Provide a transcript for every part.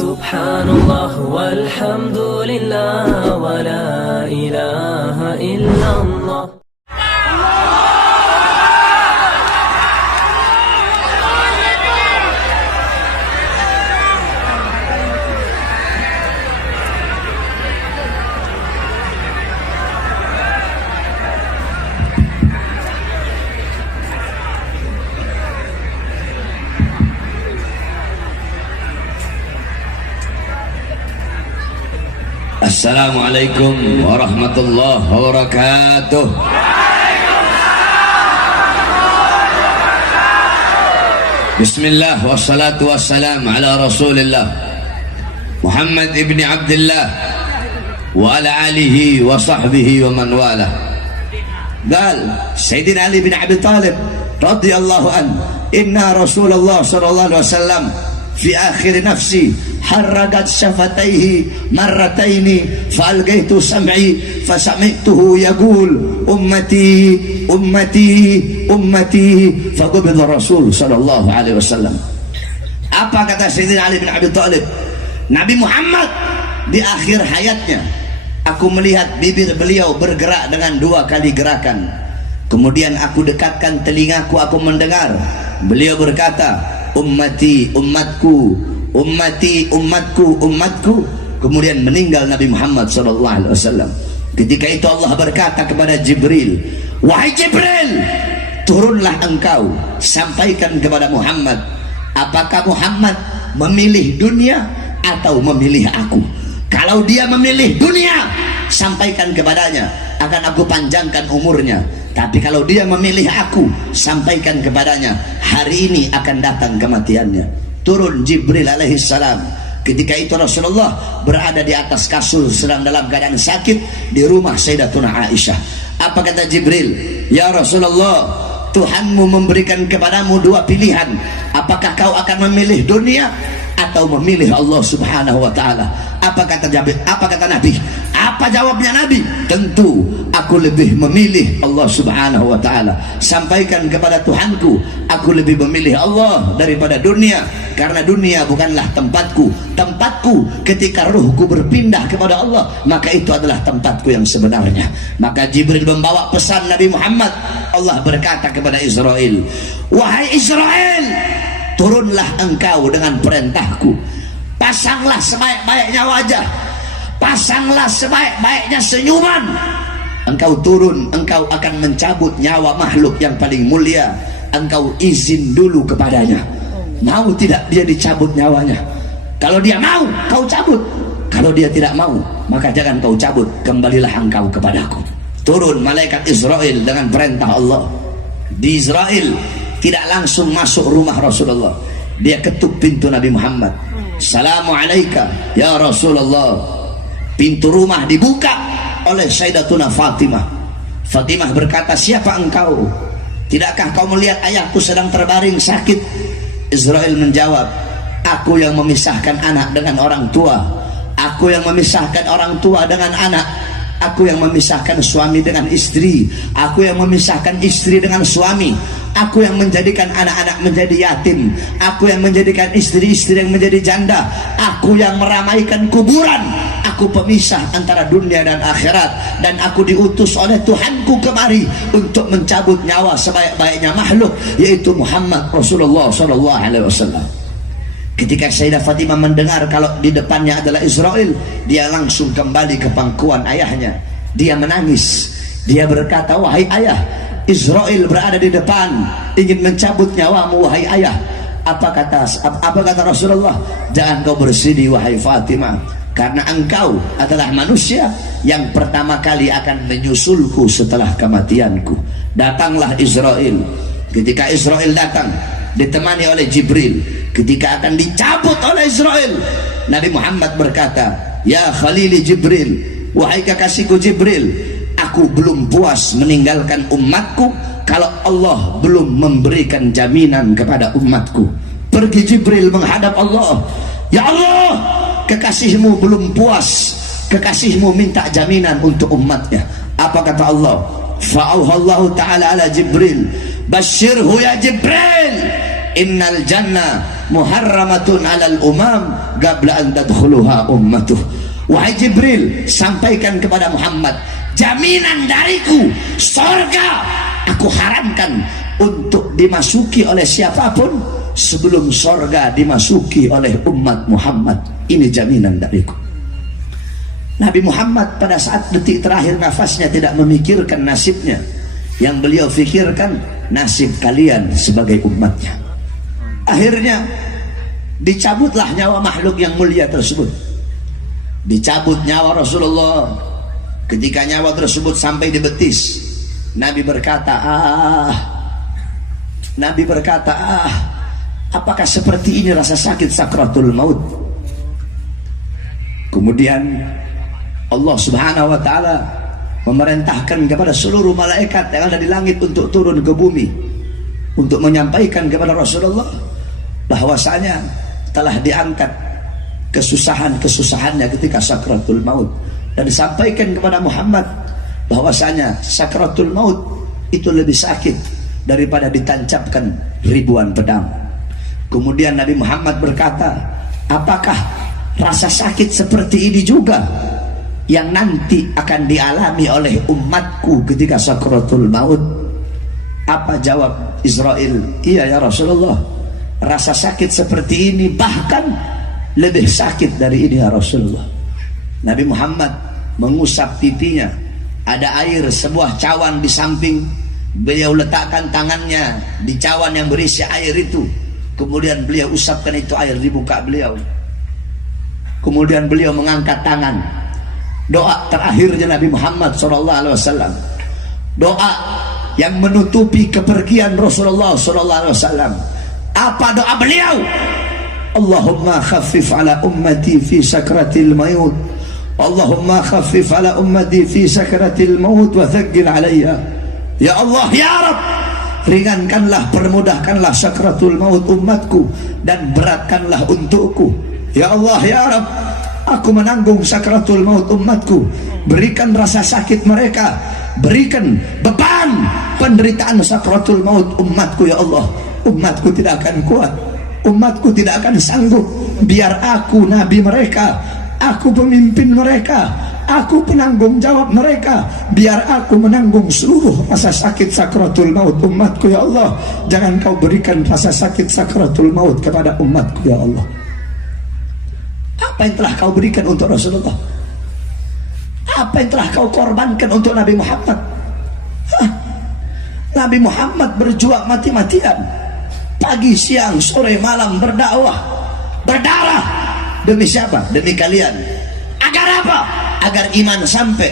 Subhanallah walhamdulillah wa la ilaha illallah. Assalamualaikum warahmatullahi wabarakatuh. Bismillah wassalatu wassalam ala rasulillah Muhammad ibn Abdullah wa ala alihi wa sahbihi wa man wala. Qal Sayyidina Ali bin Abi Talib radhiyallahu an, inna Rasulullah sallallahu alaihi wasallam fi akhir nafsi harragat syafataihi marrataini faalgaitu sam'i fasami'tuhu yaqul ummati ummati ummati faqubida Rasul sallallahu alaihi wasallam. Apa kata Sayyidina Ali bin Abi Talib? Nabi Muhammad di akhir hayatnya, aku melihat bibir beliau bergerak dengan 2 kali gerakan. Kemudian aku dekatkan telingaku, aku mendengar beliau berkata, ummati ummatku, ummati ummatku, ummatku. Kemudian meninggal Nabi Muhammad SAW. Ketika itu Allah berkata kepada Jibril, wahai Jibril, turunlah engkau, sampaikan kepada Muhammad, apakah Muhammad memilih dunia atau memilih aku? Kalau dia memilih dunia, sampaikan kepadanya, akan aku panjangkan umurnya. Tapi kalau dia memilih aku, sampaikan kepadanya, hari ini akan datang kematiannya. Turun Jibril alaihissalam. Ketika itu Rasulullah berada di atas kasur, sedang dalam keadaan sakit di rumah Sayyidatuna Aisyah. Apa kata Jibril? Ya Rasulullah, Tuhanmu memberikan kepadamu 2 pilihan. Apakah kau akan memilih dunia atau memilih Allah subhanahu wa ta'ala? Apa kata Jibril? Apa kata Nabi? Apa jawabnya Nabi? Tentu aku lebih memilih Allah subhanahu wa ta'ala. Sampaikan kepada Tuhanku, aku lebih memilih Allah daripada dunia, karena dunia bukanlah tempatku. Tempatku ketika ruhku berpindah kepada Allah, maka itu adalah tempatku yang sebenarnya. Maka Jibril membawa pesan Nabi Muhammad. Allah berkata kepada Israel, wahai Israel, turunlah engkau dengan perintahku, pasanglah sebaik-baiknya wajah, pasanglah sebaik-baiknya senyuman. Engkau turun, engkau akan mencabut nyawa makhluk yang paling mulia. Engkau izin dulu kepadanya, mau tidak dia dicabut nyawanya? Kalau dia mau, kau cabut. Kalau dia tidak mau, maka jangan kau cabut, kembalilah engkau kepadaku. Turun malaikat Israel dengan perintah Allah. Di Israel tidak langsung masuk rumah Rasulullah, dia ketuk pintu Nabi Muhammad. Assalamualaikum ya Rasulullah. Pintu rumah dibuka oleh Sayyidatuna Fatimah. Fatimah berkata, siapa engkau? Tidakkah kau melihat ayahku sedang terbaring sakit? Israel menjawab, aku yang memisahkan anak dengan orang tua, aku yang memisahkan orang tua dengan anak, aku yang memisahkan suami dengan istri, aku yang memisahkan istri dengan suami, aku yang menjadikan anak-anak menjadi yatim, aku yang menjadikan istri-istri yang menjadi janda, aku yang meramaikan kuburan, aku pemisah antara dunia dan akhirat, dan aku diutus oleh Tuhanku kemari untuk mencabut nyawa sebaik-baiknya makhluk, yaitu Muhammad Rasulullah SAW. Ketika Sayyidah Fatimah mendengar kalau di depannya adalah Israel, dia langsung kembali ke pangkuan ayahnya. Dia menangis, dia berkata, wahai ayah, Israel berada di depan, ingin mencabut nyawamu wahai ayah. Apa kata Rasulullah? Jangan kau bersedih wahai Fatimah, karena engkau adalah manusia yang pertama kali akan menyusulku setelah kematianku. Datanglah Israel. Ketika Israel datang, ditemani oleh Jibril. Ketika akan dicabut oleh Israel, Nabi Muhammad berkata, ya Khalili Jibril, wahai kekasihku Jibril, aku belum puas meninggalkan umatku kalau Allah belum memberikan jaminan kepada umatku. Pergi Jibril menghadap Allah. Ya Allah, kekasihmu belum puas, kekasihmu minta jaminan untuk umatnya. Apa kata Allah? Fa'auhallahu ta'ala ala Jibril, basyirhu ya Jibril, innal jannah muharramatun 'alal umam qabla an tadkhuluha ummatuh. Wahai Jibril, sampaikan kepada Muhammad, jaminan dariku surga aku haramkan untuk dimasuki oleh siapapun sebelum surga dimasuki oleh umat Muhammad. Ini jaminan dariku. Nabi Muhammad pada saat detik terakhir nafasnya tidak memikirkan nasibnya. Yang beliau fikirkan nasib kalian sebagai umatnya. Akhirnya dicabutlah nyawa makhluk yang mulia tersebut. Dicabut nyawa Rasulullah. Ketika nyawa tersebut sampai di betis, Nabi berkata, apakah seperti ini rasa sakit sakratul maut? Kemudian Allah Subhanahu wa ta'ala memerintahkan kepada seluruh malaikat yang ada di langit untuk turun ke bumi untuk menyampaikan kepada Rasulullah bahwasanya telah diangkat kesusahannya ketika sakratul maut, dan disampaikan kepada Muhammad bahwasanya sakratul maut itu lebih sakit daripada ditancapkan ribuan pedang. Kemudian Nabi Muhammad berkata, apakah rasa sakit seperti ini juga yang nanti akan dialami oleh umatku ketika sakratul maut? Apa jawab Israel? Iya ya Rasulullah, rasa sakit seperti ini, bahkan lebih sakit dari ini ya Rasulullah. Nabi Muhammad mengusap pipinya, ada air sebuah cawan di samping, beliau letakkan tangannya di cawan yang berisi air itu, kemudian beliau usapkan itu air di muka beliau. Kemudian beliau mengangkat tangan. Doa terakhirnya Nabi Muhammad SAW, doa yang menutupi kepergian Rasulullah SAW. Apa doa beliau? Allahumma khaffif ala ummati fi sakratil maut, Allahumma khaffif ala ummati fi sakratil maut wa thaqqil alayya. Ya Allah, ya Rabb, ringankanlah, permudahkanlah sakratul maut umatku dan beratkanlah untukku. Ya Allah, ya Rabb, aku menanggung sakratul maut umatku, berikan rasa sakit mereka, berikan beban penderitaan sakratul maut umatku. Ya Allah, umatku tidak akan kuat, umatku tidak akan sanggup. Biar aku nabi mereka, aku pemimpin mereka, aku penanggung jawab mereka, biar aku menanggung seluruh rasa sakit sakratul maut umatku. Ya Allah, jangan kau berikan rasa sakit sakratul maut kepada umatku. Ya Allah, apa yang telah kau berikan untuk Rasulullah? Apa yang telah kau korbankan untuk Nabi Muhammad? Nabi Muhammad berjuang mati-matian, pagi, siang, sore, malam berdakwah, berdarah. Demi siapa? Demi kalian. Agar apa? Agar iman sampai,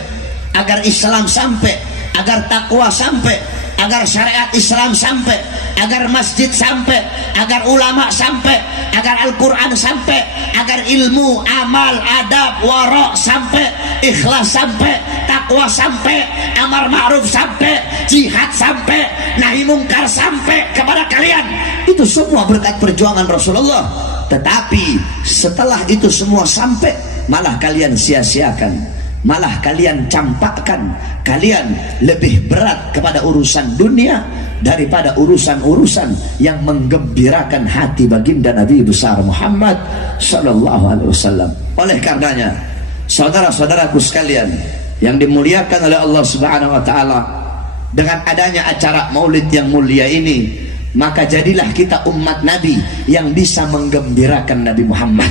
agar Islam sampai, agar takwa sampai, agar syariat Islam sampai, agar masjid sampai, agar ulama sampai, agar Al-Quran sampai, agar ilmu, amal, adab, warok sampai, ikhlas sampai, takwa sampai, amar ma'ruf sampai, jihad sampai, nahi mungkar sampai kepada kalian. Itu semua berkat perjuangan Rasulullah. Tetapi setelah itu semua sampai, malah kalian sia-siakan, malah kalian campakkan, kalian lebih berat kepada urusan dunia daripada urusan-urusan yang menggembirakan hati baginda Nabi besar Muhammad sallallahu alaihi wasallam. Oleh karenanya, saudara-saudaraku sekalian yang dimuliakan oleh Allah Subhanahu wa taala, dengan adanya acara Maulid yang mulia ini, maka jadilah kita umat Nabi yang bisa menggembirakan Nabi Muhammad.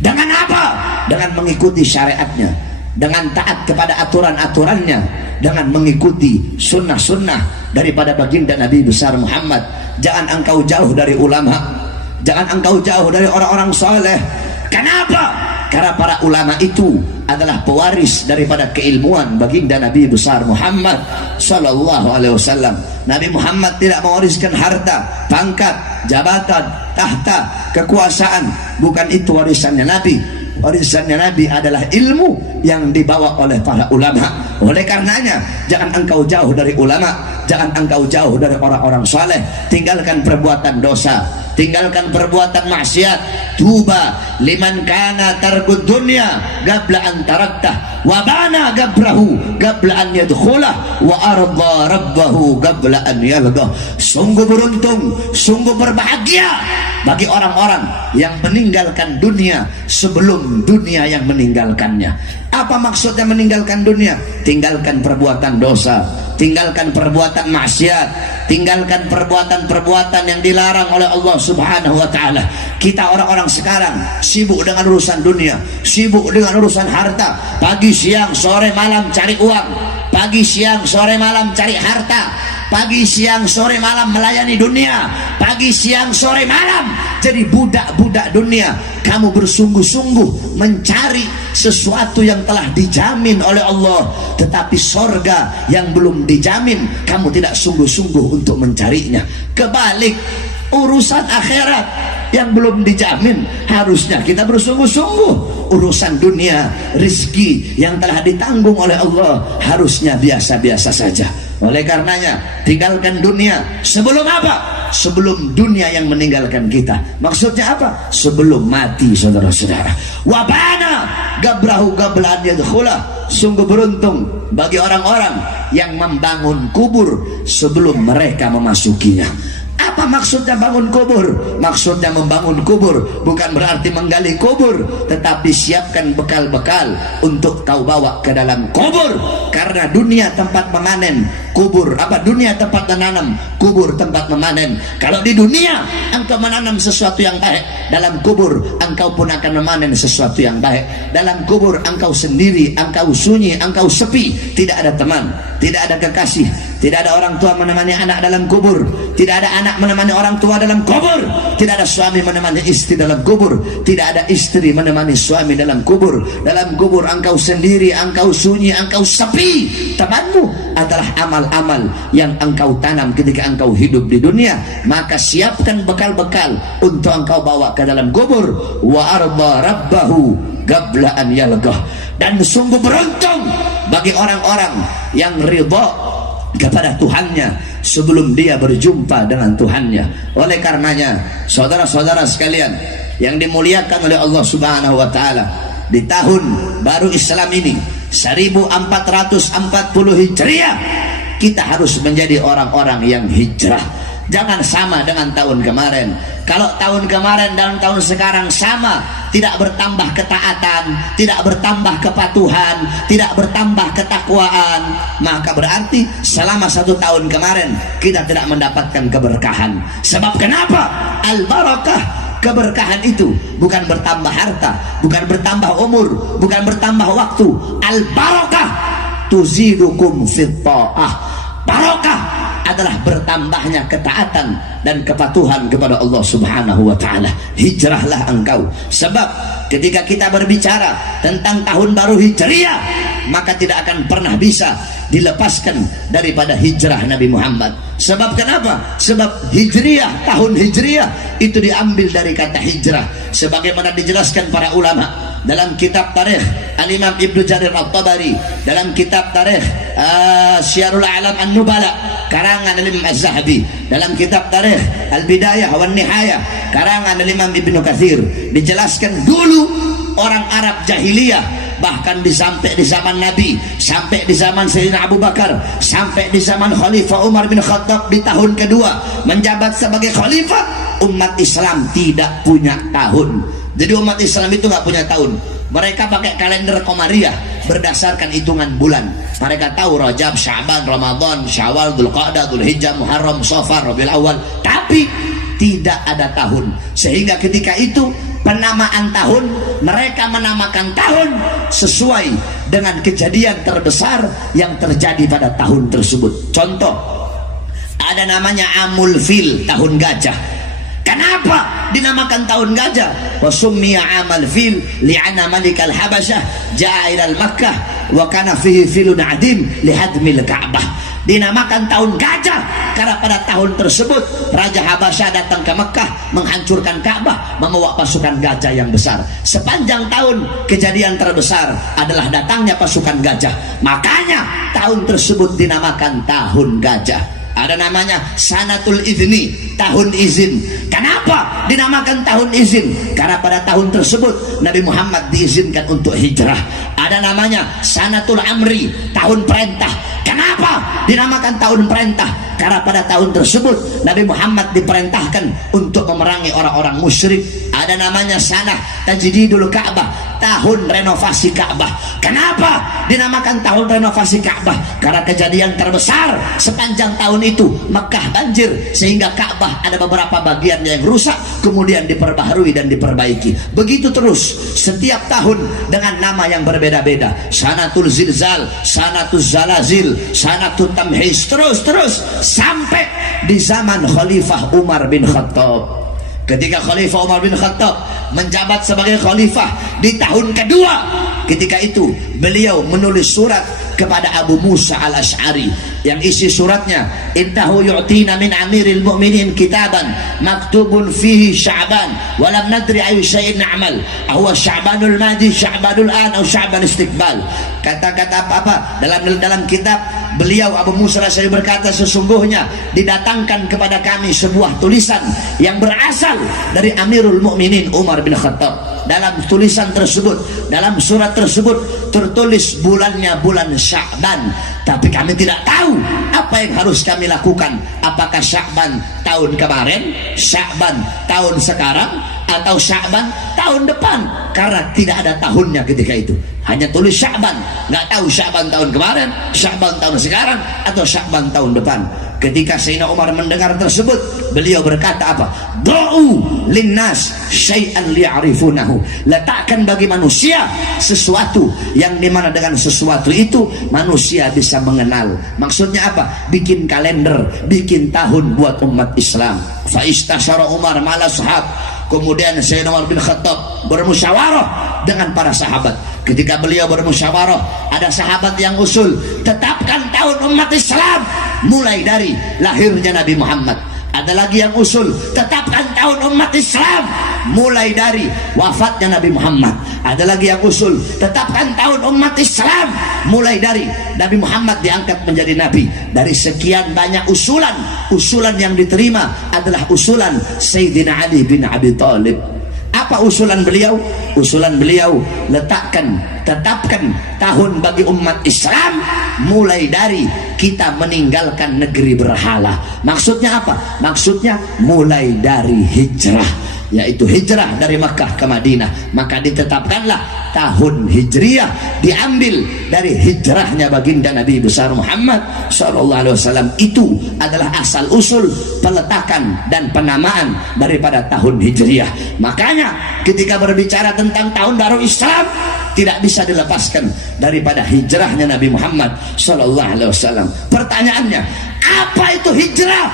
Dengan apa? Dengan mengikuti syariatnya, dengan taat kepada aturan-aturannya, dengan mengikuti sunnah-sunnah daripada baginda Nabi besar Muhammad. Jangan engkau jauh dari ulama, jangan engkau jauh dari orang-orang soleh. Kenapa? Karena para ulama itu adalah pewaris daripada keilmuan baginda Nabi besar Muhammad sallallahu alaihi wasallam. Nabi Muhammad tidak mewariskan harta, pangkat, jabatan, tahta, kekuasaan. Bukan itu warisannya Nabi. Warisannya Nabi adalah ilmu yang dibawa oleh para ulama. Oleh karenanya, jangan engkau jauh dari ulama, jangan engkau jauh dari orang-orang saleh. Tinggalkan perbuatan dosa, tinggalkan perbuatan maksiat. Tuba liman kana tarkud dunya qabla an taraktah wa bana gabrahu qabla an yadkhulah wa arda rabbahu qabla an yalqah. Sungguh beruntung, sungguh berbahagia bagi orang-orang yang meninggalkan dunia sebelum dunia yang meninggalkannya. Apa maksudnya meninggalkan dunia? Tinggalkan perbuatan dosa, tinggalkan perbuatan maksiat, tinggalkan perbuatan-perbuatan yang dilarang oleh Allah Subhanahu wa taala. Kita orang-orang sekarang sibuk dengan urusan dunia, sibuk dengan urusan harta, pagi siang sore malam cari uang, pagi siang sore malam cari harta, pagi siang sore malam melayani dunia, pagi siang sore malam jadi budak-budak dunia. Kamu bersungguh-sungguh mencari sesuatu yang telah dijamin oleh Allah, tetapi sorga yang belum dijamin kamu tidak sungguh-sungguh untuk mencarinya. Kebalik, urusan akhirat yang belum dijamin harusnya kita bersungguh-sungguh. Urusan dunia, rizki yang telah ditanggung oleh Allah harusnya biasa-biasa saja. Oleh karenanya tinggalkan dunia sebelum apa? Sebelum dunia yang meninggalkan kita. Maksudnya apa? Sebelum mati, saudara-saudara. Wabana gabrahu qabla an yadkhulah. Sungguh beruntung bagi orang-orang yang membangun kubur sebelum mereka memasukinya. Apa maksudnya bangun kubur? Maksudnya membangun kubur bukan berarti menggali kubur, tetapi siapkan bekal-bekal untuk kau bawa ke dalam kubur. Karena dunia tempat memanen, kubur apa? Dunia tempat menanam, kubur tempat memanen. Kalau di dunia engkau menanam sesuatu yang baik, dalam kubur engkau pun akan memanen sesuatu yang baik. Dalam kubur engkau sendiri, engkau sunyi, engkau sepi, tidak ada teman, tidak ada kekasih, tidak ada orang tua menemani anak dalam kubur, tidak ada anak menemani orang tua dalam kubur, tidak ada suami menemani istri dalam kubur, tidak ada istri menemani suami dalam kubur. Dalam kubur engkau sendiri, engkau sunyi, engkau sepi. Temanmu adalah amal-amal yang engkau tanam ketika engkau hidup di dunia. Maka siapkan bekal-bekal untuk engkau bawa ke dalam kubur. Wa arda rabbahu qabla an yalqah. Dan sungguh beruntung bagi orang-orang yang ridha kepada Tuhannya sebelum dia berjumpa dengan Tuhannya. Oleh karenanya saudara-saudara sekalian yang dimuliakan oleh Allah Subhanahu wa taala, di tahun baru Islam ini 1440 Hijriah kita harus menjadi orang-orang yang hijrah. Jangan sama dengan tahun kemarin. Kalau tahun kemarin dan tahun sekarang sama, tidak bertambah ketaatan, tidak bertambah kepatuhan, tidak bertambah ketakwaan, maka berarti selama 1 tahun kemarin kita tidak mendapatkan keberkahan. Sebab kenapa? Al-barakah, keberkahan itu bukan bertambah harta, bukan bertambah umur, bukan bertambah waktu. Al-barakah tuzidukum fit ta'ah. Barakah adalah bertambahnya ketaatan dan kepatuhan kepada Allah Subhanahu wa taala. Hijrahlah engkau. Sebab ketika kita berbicara tentang tahun baru Hijriah, maka tidak akan pernah bisa dilepaskan daripada hijrah Nabi Muhammad. Sebab kenapa? Sebab Hijriah, tahun Hijriah itu diambil dari kata hijrah, sebagaimana dijelaskan para ulama dalam kitab tarikh Al-Imam Ibnu Jarir At-Tabari, dalam kitab tarikh Syiarul A'lam An-Nubala karangan Al-Imam Az-Zahabi, dalam kitab tarikh Al-Bidayah wan Nihayah karangan Al-Imam Ibnu Katsir, dijelaskan dulu orang Arab jahiliyah, bahkan sampai di zaman Nabi, sampai di zaman Sayyidina Abu Bakar, sampai di zaman Khalifah Umar bin Khattab di tahun kedua menjabat sebagai khalifah, umat Islam tidak punya tahun. Jadi umat Islam itu nggak punya tahun. Mereka pakai kalender Qamariyah berdasarkan hitungan bulan. Mereka tahu Rajab, Sya'ban, Ramadan, Syawal, Dzulqa'dah, Dzulhijjah, Muharram, Safar, Rabiul Awal, tapi tidak ada tahun. Sehingga ketika itu penamaan tahun, mereka menamakan tahun sesuai dengan kejadian terbesar yang terjadi pada tahun tersebut. Contoh, ada namanya Amul Fil, tahun gajah. Kenapa dinamakan tahun gajah? Wasummiya amal fil li'anna malikal habasyah ja'a ilal Makkah wa kana fihi filun adim lihadmil Ka'bah. Dinamakan tahun gajah karena pada tahun tersebut Raja Habasyah datang ke Mekah menghancurkan Ka'bah, membawa pasukan gajah yang besar. Sepanjang tahun kejadian terbesar adalah datangnya pasukan gajah. Makanya tahun tersebut dinamakan tahun gajah. Ada namanya Sanatul Izni, tahun izin. Kenapa dinamakan tahun izin? Karena pada tahun tersebut Nabi Muhammad diizinkan untuk hijrah. Ada namanya Sanatul Amri, tahun perintah. Kenapa dinamakan tahun perintah? Karena pada tahun tersebut Nabi Muhammad diperintahkan untuk memerangi orang-orang musyrik. Ada namanya Sanah Tajdidul Ka'bah, tahun renovasi Ka'bah. Kenapa dinamakan tahun renovasi Ka'bah? Karena kejadian terbesar sepanjang tahun itu Mekah banjir, sehingga Ka'bah ada beberapa bagian yang rusak, kemudian diperbaharui dan diperbaiki. Begitu terus setiap tahun dengan nama yang berbeda-beda. Sanatul Zilzal, Sanatul Zalazil, Sanatul Tamhis, terus sampai di zaman Khalifah Umar bin Khattab. Ketika Khalifah Umar bin Khattab menjabat sebagai khalifah di tahun kedua, ketika itu beliau menulis surat kepada Abu Musa al-Ash'ari yang isi suratnya, innahu yu'tina min amiril mu'minin kitaban maktubun fihi Sya'ban wa lam nadri ayu syai'in na'mal huwa Sya'banul madi, Sya'banul an atau Sya'ban istiqbal. Kata-kata apa dalam kitab beliau Abu Musa al-Ash'ari berkata, sesungguhnya didatangkan kepada kami sebuah tulisan yang berasal dari Amirul Mukminin Umar bin Khattab. Dalam tulisan tersebut, dalam surat tersebut tertulis bulannya bulan Sya'ban, tapi kami tidak tahu apa yang harus kami lakukan. Apakah Sya'ban tahun kemarin, Sya'ban tahun sekarang, atau Sya'ban tahun depan? Karena tidak ada tahunnya ketika itu, hanya tulis Sya'ban. Nggak tahu Sya'ban tahun kemarin, Sya'ban tahun sekarang, atau Sya'ban tahun depan. Ketika Sayyidina Umar mendengar tersebut, beliau berkata apa? Do'u linnas syai'an li'arifunahu. Letakkan bagi manusia sesuatu yang dimana dengan sesuatu itu manusia bisa mengenal. Maksudnya apa? Bikin kalender, bikin tahun buat umat Islam. Fa'istasyara Umar ma'al ashab. Kemudian Sayyidina Umar bin Khattab bermusyawarah dengan para sahabat. Ketika beliau bermusyawarah, ada sahabat yang usul, tetapkan tahun umat Islam mulai dari lahirnya Nabi Muhammad. Ada lagi yang usul, tetapkan tahun umat Islam mulai dari wafatnya Nabi Muhammad. Ada lagi yang usul, tetapkan tahun umat Islam mulai dari Nabi Muhammad diangkat menjadi nabi. Dari sekian banyak usulan, usulan yang diterima adalah usulan Sayyidina Ali bin Abi Thalib. Apa usulan beliau? Usulan beliau, tetapkan tahun bagi umat Islam mulai dari kita meninggalkan negeri berhala. Maksudnya apa? Maksudnya mulai dari hijrah, yaitu hijrah dari Makkah ke Madinah. Maka ditetapkanlah tahun Hijriyah, diambil dari hijrahnya baginda Nabi besar Muhammad SAW. Itu adalah asal usul peletakan dan penamaan daripada tahun Hijriyah. Makanya ketika berbicara tentang tahun baru Islam, tidak bisa dilepaskan daripada hijrahnya Nabi Muhammad SAW. Pertanyaannya, apa itu hijrah?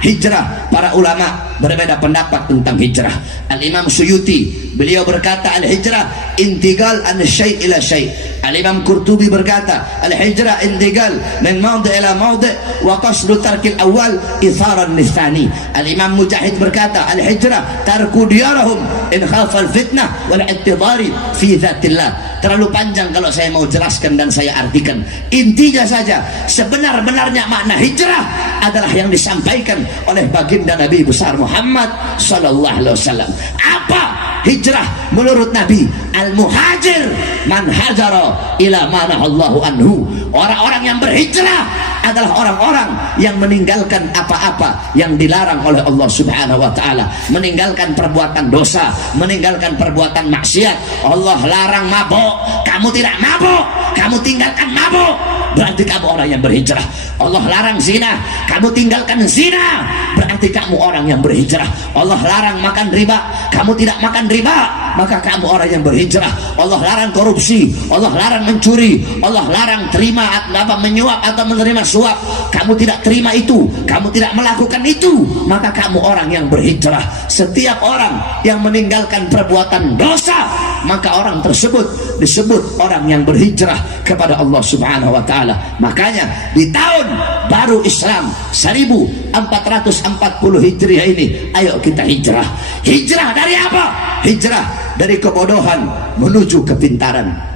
Hijrah, para ulama berbeda pendapat tentang hijrah. Al-Imam Suyuti beliau berkata, al-hijrah intiqal an syai' ila syai'. Al-Imam Qurtubi berkata, al-hijrah intiqal min mawdi' ila mawdi' wa qasdu tarkil awal itharan nithani. Al-Imam Mujahid berkata, al-hijrah tarku diyarahum in khafal fitnah wal i'tidari fi dzatillah. Terlalu panjang kalau saya mau jelaskan dan saya artikan. Intinya saja, sebenar-benarnya makna hijrah adalah yang disampaikan oleh baginda Nabi besar Muhammad SAW. Apa hijrah menurut Nabi? Al-muhajir man hajara ila mana Allahu anhu. Orang-orang yang berhijrah adalah orang-orang yang meninggalkan apa-apa yang dilarang oleh Allah Subhanahu wa ta'ala, meninggalkan perbuatan dosa, meninggalkan perbuatan maksiat. Allah larang mabuk, kamu tidak mabuk, kamu tinggalkan mabuk, berarti kamu orang yang berhijrah. Allah larang zina, kamu tinggalkan zina, berarti kamu orang yang berhijrah. Allah larang makan riba, kamu tidak makan riba, maka kamu orang yang berhijrah. Allah larang korupsi, Allah larang mencuri, Allah larang terima menyuap atau menerima suap, kamu tidak terima itu, kamu tidak melakukan itu, maka kamu orang yang berhijrah. Setiap orang yang meninggalkan perbuatan dosa, maka orang tersebut disebut orang yang berhijrah kepada Allah Subhanahu wa ta'ala. Makanya di tahun baru Islam 1440 Hijriah ini, ayo kita hijrah. Hijrah dari apa? Hijrah dari kebodohan menuju kepintaran.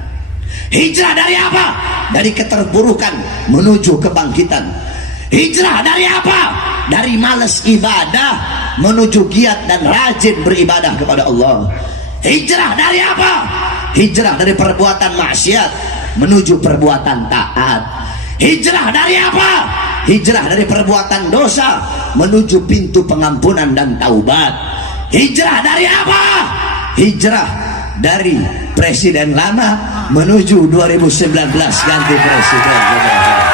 Hijrah dari apa? Dari keterpurukan menuju kebangkitan. Hijrah dari apa? Dari malas ibadah menuju giat dan rajin beribadah kepada Allah. Hijrah dari apa? Hijrah dari perbuatan maksiat menuju perbuatan taat. Hijrah dari apa? Hijrah dari perbuatan dosa menuju pintu pengampunan dan taubat. Hijrah dari apa? Hijrah dari presiden lama menuju 2019 ganti presiden.